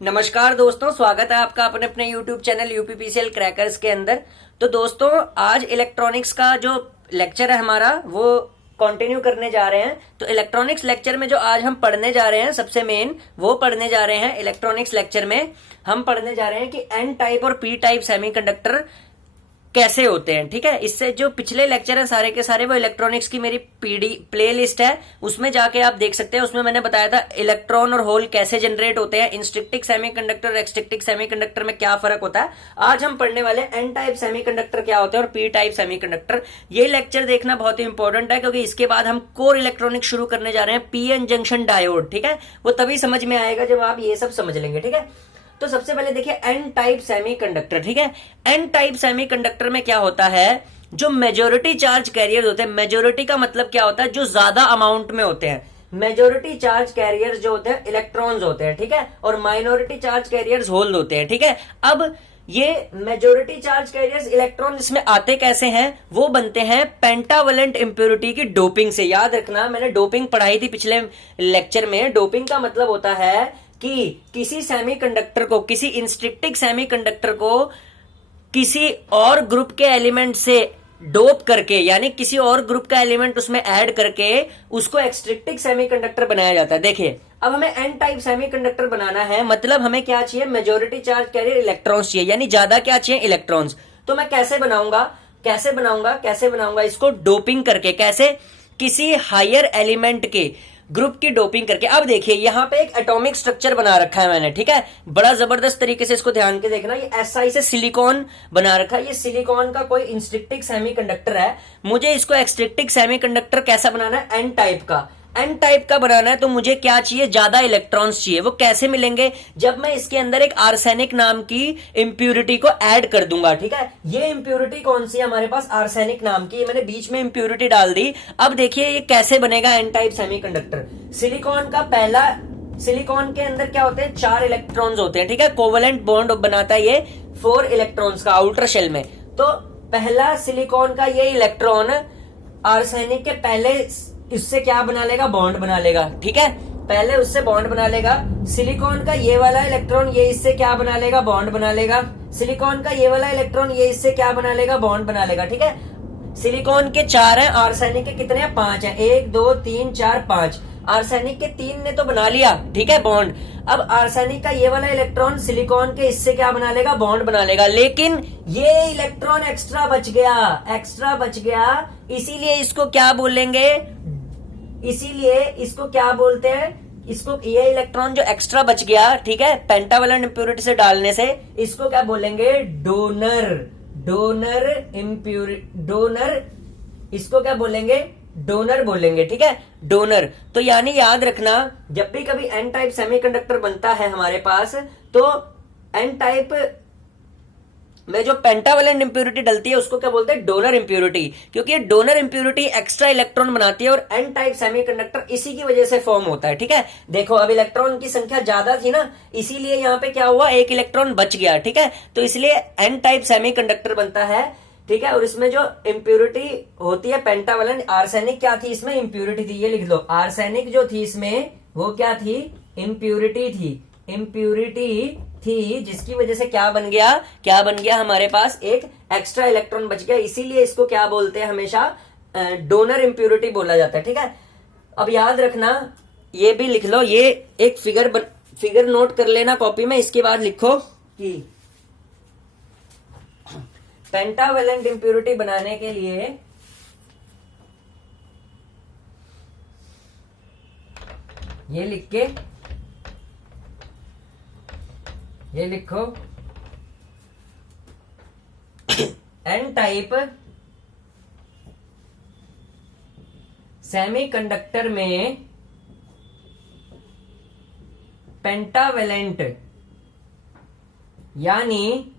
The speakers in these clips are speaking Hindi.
नमस्कार दोस्तों, स्वागत है आपका अपने अपने YouTube चैनल यूपीपीसीएल क्रैकर्स के अंदर। तो दोस्तों, आज इलेक्ट्रॉनिक्स का जो लेक्चर है हमारा वो कंटिन्यू करने जा रहे हैं। तो इलेक्ट्रॉनिक्स लेक्चर में जो आज हम पढ़ने जा रहे हैं, सबसे मेन वो पढ़ने जा रहे हैं। इलेक्ट्रॉनिक्स लेक्चर में हम पढ़ने जा रहे हैं कि एन टाइप और पी टाइप सेमीकंडक्टर कैसे होते हैं। ठीक है, इससे जो पिछले लेक्चर है सारे के सारे वो इलेक्ट्रॉनिक्स की मेरी पीडी प्ले लिस्ट है, उसमें जाके आप देख सकते हैं। उसमें मैंने बताया था इलेक्ट्रॉन और होल कैसे जनरेट होते हैं, इंस्ट्रिक्टिक सेमीकंडक्टर और एक्सट्रिक्टिक सेमीकंडक्टर में क्या फर्क होता है। आज हम पढ़ने वाले एन टाइप सेमीकंडक्टर क्या होते हैं और पी टाइप सेमीकंडक्टर। ये लेक्चर देखना बहुत ही इंपॉर्टेंट है, क्योंकि इसके बाद हम कोर इलेक्ट्रॉनिक्स शुरू करने जा रहे हैं, पीएन जंक्शन डायोड। ठीक है, वो तभी समझ में आएगा जब आप ये सब समझ लेंगे। ठीक है, तो सबसे पहले देखिए एन टाइप सेमीकंडक्टर। ठीक है, एन टाइप सेमीकंडक्टर में क्या होता है, जो मेजोरिटी चार्ज कैरियर होते हैं। मेजोरिटी का मतलब क्या होता है, जो ज्यादा अमाउंट में होते हैं। मेजोरिटी चार्ज कैरियर्स जो होते हैं इलेक्ट्रॉन्स होते हैं। ठीक है, और माइनॉरिटी चार्ज कैरियर्स होल होते हैं। ठीक है, अब ये मेजोरिटी चार्ज कैरियर्स इलेक्ट्रॉन इसमें आते कैसे हैं, वो बनते हैं पेंटावलेंट इंप्योरिटी की डोपिंग से। याद रखना, मैंने डोपिंग पढ़ाई थी पिछले लेक्चर में। डोपिंग का मतलब होता है कि किसी सेमीकंडक्टर को, किसी इंस्ट्रिक्टिक सेमीकंडक्टर को किसी और ग्रुप के एलिमेंट से डोप करके, यानी किसी और ग्रुप का एलिमेंट उसमें ऐड करके उसको एक्सट्रिक्टिक सेमीकंडक्टर बनाया जाता है। देखिए, अब हमें एन टाइप सेमीकंडक्टर बनाना है, मतलब हमें क्या चाहिए, मेजोरिटी चार्ज कैरियर इलेक्ट्रॉन्स चाहिए, यानी ज्यादा क्या चाहिए, इलेक्ट्रॉन्स। तो मैं कैसे बनाऊंगा इसको, डोपिंग करके। कैसे, किसी हायर एलिमेंट के ग्रुप की डोपिंग करके। अब देखिए, यहां पे एक एटॉमिक स्ट्रक्चर बना रखा है मैंने। ठीक है, बड़ा जबरदस्त तरीके से इसको ध्यान के देखना। ये एसआई से सिलिकॉन बना रखा है। ये सिलिकॉन का कोई इंस्ट्रिक्टिक सेमीकंडक्टर है। मुझे इसको एक्सट्रिक्टिक सेमीकंडक्टर कैसा बनाना है, एन टाइप का। एन टाइप का बनाना है तो मुझे क्या चाहिए, ज्यादा इलेक्ट्रॉन्स चाहिए। वो कैसे मिलेंगे, जब मैं इसके अंदर एक आर्सेनिक नाम की इंप्यूरिटी को ऐड कर दूंगा। ठीक है, ये इंप्यूरिटी कौन सी है हमारे पास, आर्सेनिक नाम की। मैंने बीच में इंप्यूरिटी डाल दी। अब देखिए ये कैसे बनेगा एन टाइप सेमीकंडक्टर। सिलिकॉन के अंदर क्या होते हैं, 4 इलेक्ट्रॉन्स होते हैं। ठीक है, कोवेलेंट बॉन्ड बनाता है ये 4 इलेक्ट्रॉन्स का आउटर शेल में। तो पहला सिलिकॉन का ये इलेक्ट्रॉन आर्सेनिक के पहले इससे क्या बना लेगा, बॉन्ड बना लेगा। ठीक है, पहले उससे बॉन्ड बना लेगा। सिलिकॉन का ये वाला इलेक्ट्रॉन ये इससे क्या बना लेगा, बॉन्ड बना लेगा। सिलिकॉन का ये वाला इलेक्ट्रॉन ये इससे क्या बना लेगा, बॉन्ड बना लेगा। ठीक है, सिलिकॉन के 4 हैं, आर्सेनिक के कितने हैं, 5 हैं। 1 2 3 4 5। आर्सेनिक के 3 ने तो बना लिया, ठीक है, बॉन्ड। अब आर्सेनिक का ये वाला इलेक्ट्रॉन सिलिकॉन के इससे क्या बना लेगा, बॉन्ड बना लेगा। लेकिन ये इलेक्ट्रॉन एक्स्ट्रा बच गया। इसीलिए इसको क्या बोलेंगे, इसको ये इलेक्ट्रॉन जो एक्स्ट्रा बच गया, ठीक है, पेंटावलेंट इंप्योरिटी से डालने से, इसको क्या बोलेंगे, इसको क्या बोलेंगे, डोनर बोलेंगे। ठीक है, डोनर। तो यानी याद रखना, जब भी कभी एन टाइप सेमीकंडक्टर बनता है हमारे पास, तो एन टाइप में जो पेंटावलेंट इंप्योरिटी डलती है उसको क्या बोलते हैं, डोनर इंप्योरिटी। क्योंकि ये डोनर इंप्योरिटी एक्स्ट्रा इलेक्ट्रॉन बनाती है और एन टाइप सेमीकंडक्टर इसी की वजह से फॉर्म होता है। ठीक है, देखो अब इलेक्ट्रॉन की संख्या ज्यादा थी ना, इसीलिए यहाँ पे क्या हुआ, एक इलेक्ट्रॉन बच गया। ठीक है, तो इसलिए एन टाइप सेमीकंडक्टर बनता है। ठीक है, और इसमें जो इंप्योरिटी होती है पेंटावलेंट, आर्सेनिक क्या थी इसमें, इंप्योरिटी थी। ये लिख लो, आर्सेनिक जो थी इसमें वो क्या थी, इंप्योरिटी थी, जिसकी वजह से क्या बन गया हमारे पास, एक एक्स्ट्रा इलेक्ट्रॉन बच गया। इसीलिए इसको क्या बोलते हैं, हमेशा डोनर इंप्योरिटी बोला जाता है। ठीक है, अब याद रखना, ये भी लिख लो, ये एक फिगर नोट कर लेना कॉपी में। इसके बाद लिखो कि पेंटावलेंट इंप्योरिटी बनाने के लिए ये लिखो एन टाइप सेमीकंडक्टर में पेंटावलेंट यानी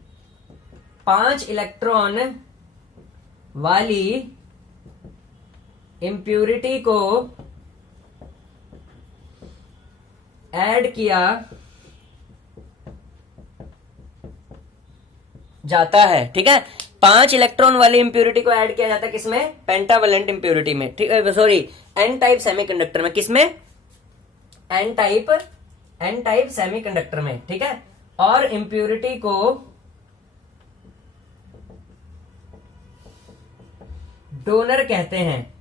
5 इलेक्ट्रॉन वाली इंप्योरिटी को ऐड किया जाता है। ठीक है, 5 इलेक्ट्रॉन वाली इंप्योरिटी को ऐड किया जाता है किसमें, पेंटावलेंट इंप्योरिटी में। ठीक है, सॉरी, एन टाइप सेमीकंडक्टर में। किसमें, N type N type semiconductor में, ठीक है। और इंप्योरिटी को डोनर कहते हैं,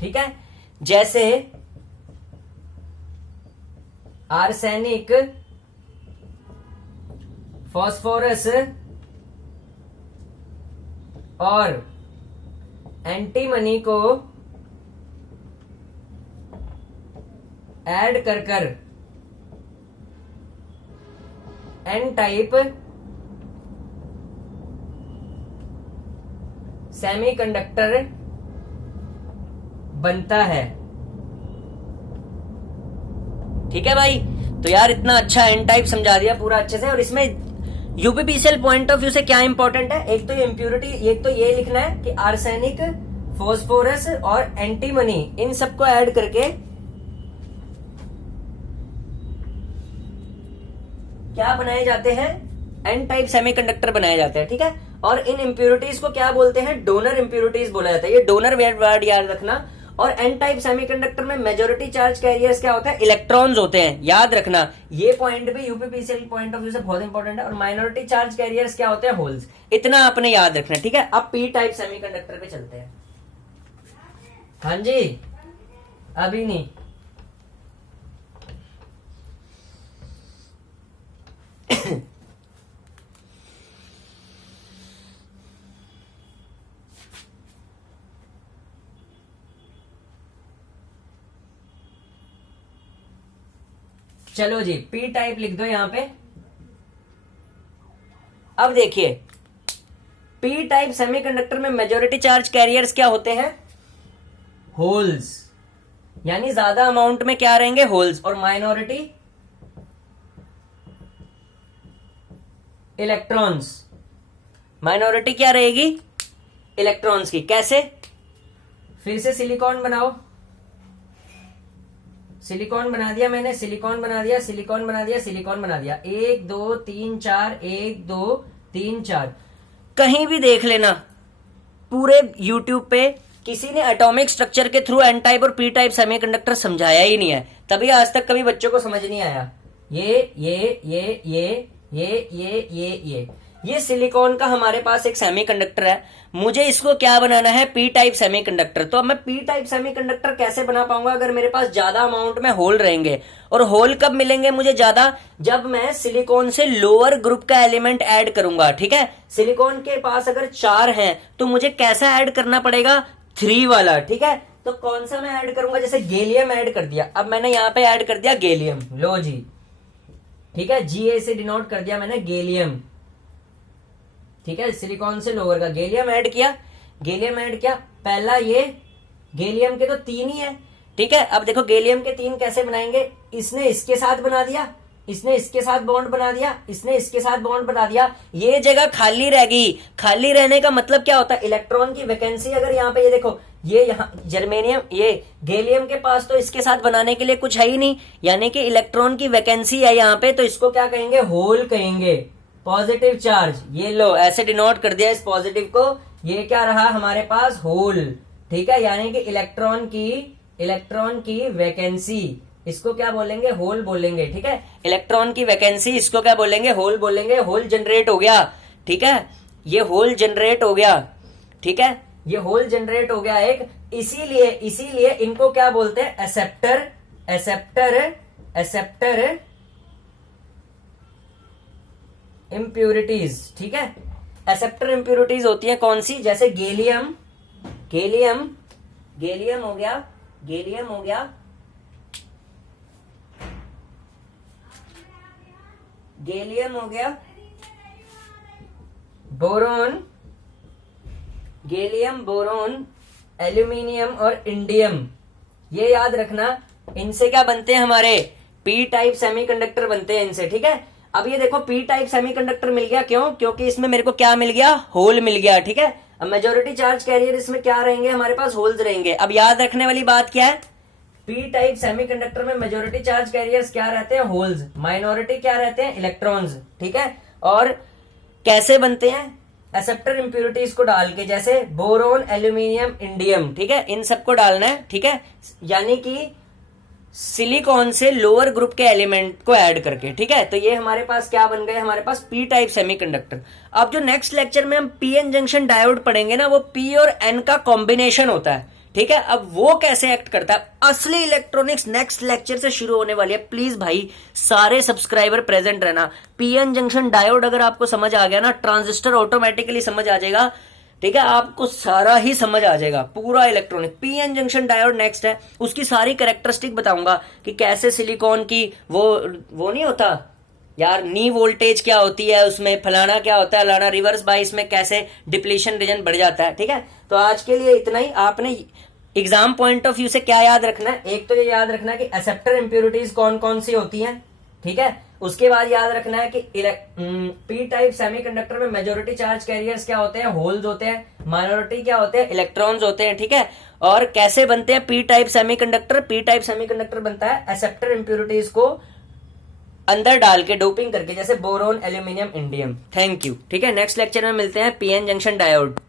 ठीक है। जैसे आर्सेनिक, फास्फोरस और एंटीमनी को ऐड कर कर एन टाइप सेमीकंडक्टर बनता है, ठीक है भाई। तो यार इतना अच्छा एन टाइप समझा दिया पूरा अच्छे से। और इसमें यूपीपीसीएल पॉइंट ऑफ व्यू से क्या इंपॉर्टेंट है, एक तो ये इम्प्योरिटी, एक तो ये लिखना है कि आर्सेनिक, फास्फोरस और एंटीमनी इन सबको ऐड करके क्या बनाए जाते हैं, एन टाइप सेमीकंडक्टर बनाए जाते हैं, ठीक है। और इन इम्प्योरिटीज को क्या बोलते हैं, डोनर इम्प्योरिटीज बोला जाता है। ये डोनर वर्ड याद रखना। और एन टाइप सेमीकंडक्टर में मेजॉरिटी चार्ज कैरियर्स क्या होता है, इलेक्ट्रॉन्स होते हैं, याद रखना। ये पॉइंट भी यूपीपीसीएल पॉइंट ऑफ व्यू से बहुत इंपॉर्टेंट है। और माइनॉरिटी चार्ज कैरियर्स क्या होते हैं, होल्स। इतना आपने याद रखना, ठीक है। अब पी टाइप सेमीकंडक्टर पे चलते हैं। हाँ जी, अभी नहीं। चलो जी, पी टाइप लिख दो यहां पे। अब देखिए, पी टाइप सेमीकंडक्टर में मेजॉरिटी चार्ज कैरियर्स क्या होते हैं, होल्स। यानी ज्यादा अमाउंट में क्या रहेंगे, होल्स। और माइनॉरिटी इलेक्ट्रॉन्स। माइनॉरिटी क्या रहेगी, इलेक्ट्रॉन्स की। कैसे, फिर से सिलिकॉन बनाओ। सिलिकॉन बना दिया मैंने, सिलिकॉन बना दिया, सिलिकॉन बना दिया, सिलिकॉन बना दिया। 1 2 3 4, 1 2 3 4। कहीं भी देख लेना पूरे यूट्यूब पे किसी ने एटॉमिक स्ट्रक्चर के थ्रू एन टाइप और पी टाइप सेमीकंडक्टर समझाया ही नहीं है। तभी आज तक कभी बच्चों को समझ नहीं आया। ये सिलिकॉन का हमारे पास एक सेमीकंडक्टर है। मुझे इसको क्या बनाना है, पी टाइप सेमीकंडक्टर। तो अब मैं पी टाइप सेमीकंडक्टर कैसे बना पाऊंगा, अगर मेरे पास ज्यादा अमाउंट में होल रहेंगे। और होल कब मिलेंगे मुझे ज्यादा, जब मैं सिलिकॉन से लोअर ग्रुप का एलिमेंट ऐड करूंगा, ठीक है। सिलिकॉन के पास अगर 4 हैं तो मुझे कैसा ऐड करना पड़ेगा, 3 वाला, ठीक है। तो कौन सा मैं ऐड करूंगा, जैसे गैलियम ऐड कर दिया। अब मैंने यहां पे ऐड कर दिया गैलियम, लो जी, ठीक है। जीए से डिनोट कर दिया मैंने गैलियम, ठीक है। सिलिकॉन से लोअर का गैलियम ऐड किया, गैलियम ऐड किया। पहला ये गैलियम के तो 3 ही है, ठीक है। अब देखो गैलियम के 3 कैसे बनाएंगे, इसने इसके साथ बना दिया, इसने इसके साथ बॉन्ड बना दिया, इसने इसके साथ बॉन्ड बना दिया। ये जगह खाली रह गई। खाली रहने का मतलब क्या होता है, इलेक्ट्रॉन की वैकेंसी। अगर यहाँ पे ये देखो, ये यहाँ जर्मेनियम, ये गैलियम के पास तो इसके साथ बनाने के लिए कुछ है ही नहीं, यानी कि इलेक्ट्रॉन की वैकेंसी है यहाँ पे। तो इसको क्या कहेंगे, होल कहेंगे, पॉजिटिव चार्ज। ये लो ऐसे डिनोट कर दिया इस पॉजिटिव को। ये क्या रहा हमारे पास, होल, ठीक है। यानी कि इलेक्ट्रॉन की वैकेंसी, इसको क्या बोलेंगे, होल बोलेंगे, ठीक है। इलेक्ट्रॉन की वैकेंसी, इसको क्या बोलेंगे, होल बोलेंगे। होल जनरेट हो गया, ठीक है। ये होल जनरेट हो गया, ठीक है। ये होल जनरेट हो गया एक। इसीलिए इनको क्या बोलते हैं, एक्सेप्टर इम्प्यूरिटीज, ठीक है। एक्सेप्टर इम्प्यूरिटीज होती है कौन सी, जैसे गैलियम हो गया, गैलियम हो गया, गैलियम हो गया, बोरोन, गैलियम, बोरोन, एल्यूमिनियम और इंडियम। ये याद रखना, इनसे क्या बनते हैं, हमारे पी टाइप सेमीकंडक्टर बनते हैं इनसे, ठीक है। अब ये देखो पी टाइप सेमीकंडक्टर मिल गया, क्यों, क्योंकि इसमें मेरे को क्या मिल गया, होल मिल गया, ठीक है। अब मेजॉरिटी चार्ज कैरियर इसमें क्या रहेंगे, हमारे पास होल्स रहेंगे। अब याद रखने वाली बात क्या है, पी टाइप सेमीकंडक्टर में मेजॉरिटी चार्ज कैरियर्स क्या रहते हैं, होल्स। माइनॉरिटी क्या रहते हैं, इलेक्ट्रॉन्स, ठीक है। और कैसे बनते हैं, एक्सेप्टर इंप्योरिटीज को डाल के, जैसे बोरोन, एल्यूमिनियम, इंडियम, ठीक है, इन सबको डालना है, ठीक है, यानी कि सिलिकॉन से लोअर ग्रुप के एलिमेंट को ऐड करके, ठीक है। तो ये हमारे पास क्या बन गए, हमारे पास पी टाइप सेमीकंडक्टर। अब जो नेक्स्ट लेक्चर में हम पीएन जंक्शन डायोड पढ़ेंगे ना, वो पी और एन का कॉम्बिनेशन होता है, ठीक है। अब वो कैसे एक्ट करता है, असली इलेक्ट्रॉनिक्स नेक्स्ट लेक्चर से शुरू होने वाली है। प्लीज भाई सारे सब्सक्राइबर प्रेजेंट रहना। पीएन जंक्शन डायोड अगर आपको समझ आ गया ना, ट्रांजिस्टर ऑटोमेटिकली समझ आ जाएगा, ठीक है, आपको सारा ही समझ आ जाएगा, पूरा electronic. PN junction diode next है, उसकी सारी कैरेक्टरिस्टिक बताऊंगा कि कैसे सिलिकॉन की वो नहीं होता यार, नी वोल्टेज क्या होती है उसमें, फलाना क्या होता है, लाना रिवर्स बाइस में कैसे डिप्लीशन रीजन बढ़ जाता है, ठीक है। तो आज के लिए इतना ही। आपने एग्जाम पॉइंट ऑफ व्यू से क्या याद रखना है, एक तो ये याद रखना है कि एक्सेप्टर इंप्योरिटीज कौन कौन सी होती हैं, ठीक है। उसके बाद याद रखना है कि पी टाइप सेमीकंडक्टर में मेजोरिटी चार्ज कैरियर्स क्या होते हैं, होल्स होते हैं, माइनॉरिटी क्या होते हैं, इलेक्ट्रॉन्स होते हैं, ठीक है। और कैसे बनते हैं P type semiconductor, P type semiconductor बनता है एक्सेप्टर इंप्योरिटीज को अंदर डाल के डोपिंग करके, जैसे boron, aluminium, indium. Thank you, ठीक है। नेक्स्ट लेक्चर में मिलते हैं पीएन जंक्शन डायोड।